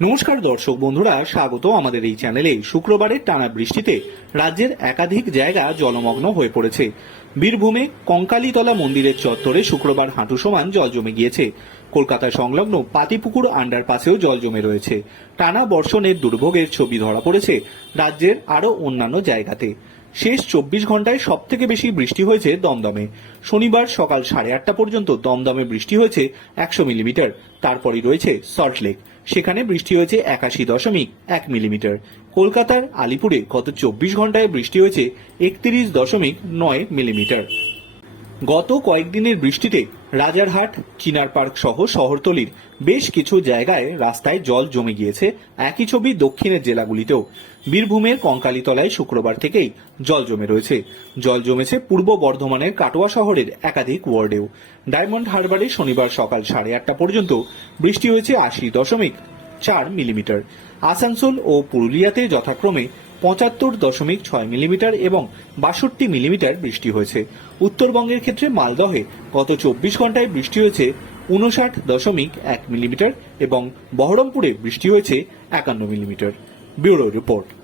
নমস্কার দর্শক বন্ধুরা স্বাগত আমাদের এই চ্যানেলে। শুক্রবারের টানা বৃষ্টিতে রাজ্যের একাধিক জায়গা জলমগ্ন হয়ে পড়েছে। বীরভূমে কঙ্কালীতলা মন্দিরের চত্বরে শুক্রবার হাঁটু সমান জল জমে গিয়েছে। কলকাতা সংলগ্ন পাতিপুকুর আন্ডারপাসেও জল জমে রয়েছে। টানা বর্ষণের দুর্ভোগের ছবি ধরা পড়েছে রাজ্যের আরও অন্যান্য জায়গাতে। শেষ চব্বিশ ঘন্টায় সব থেকে বেশি বৃষ্টি হয়েছে দমদমে। শনিবার সকাল সাড়ে আটটা পর্যন্ত দমদমে বৃষ্টি হয়েছে একশো মিলিমিটার, তারপরই রয়েছে সল্টলেক সেখানে বৃষ্টি হয়েছে একাশি দশমিক এক মিলিমিটার। কলকাতার আলিপুরে গত চব্বিশ ঘন্টায় বৃষ্টি হয়েছে একত্রিশ দশমিক নয় মিলিমিটার। গত কয়েকদিনের বৃষ্টিতে রাজারহাট, চিনার পার্ক সহ শহরতলির বেশ কিছু জায়গায় রাস্তায় জল জমে গিয়েছে একই ছবি দক্ষিণের জেলাগুলিতেও। বীরভূমের কঙ্কালীতলায় শুক্রবার থেকেই জল জমে রয়েছে। জল জমেছে পূর্ব বর্ধমানের কাটোয়া শহরের একাধিক ওয়ার্ডেও। ডায়মন্ড হারবারে শনিবার সকাল সাড়ে আটটা পর্যন্ত বৃষ্টি হয়েছে আশি দশমিক চার মিলিমিটার। আসানসোল ও পুরুলিয়াতে যথাক্রমে পঁচাত্তর দশমিক ছয় মিলিমিটার এবং বাষট্টি মিলিমিটার বৃষ্টি হয়েছে। উত্তরবঙ্গের ক্ষেত্রে মালদহে গত চব্বিশ ঘন্টায় বৃষ্টি হয়েছে উনষাট দশমিক এক মিলিমিটার এবং বহরমপুরে বৃষ্টি হয়েছে একান্ন মিলিমিটার। Bureau report.